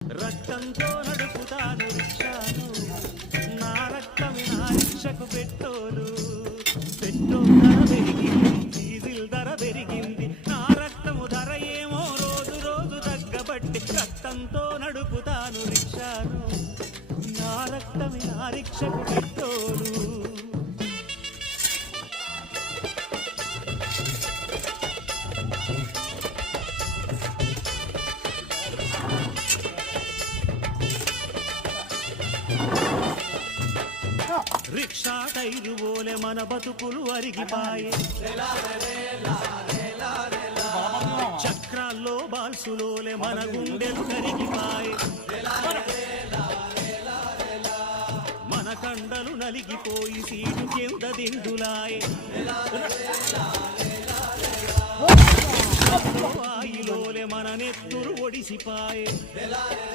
రక్తంతో నడుపుతాను రిక్షాను, నా రక్తమే నా రిక్షకు పెట్రోలు. పెట్రోల్ ధర పెరిగింది, డీజిల్ ధర పెరిగింది, నా రక్తము ధర ఏమో రోజు రోజు తగ్గబట్టి. రక్తంతో నడుపుతాను రిక్షాను, నా రక్తమే నా రిక్షకు పెట్రోలు. రిక్షా టైరు పోలే మన బతుకులు అరిగిపాయే, చక్రాల్లో బాల్సులోలే మన గుండెలు కరిగిపాయే, మన కండలు నలిగిపోయి సీటు కింద దిండులాయే. ఆయిలోలే మన నెత్తురు ఒడిసిపాయే.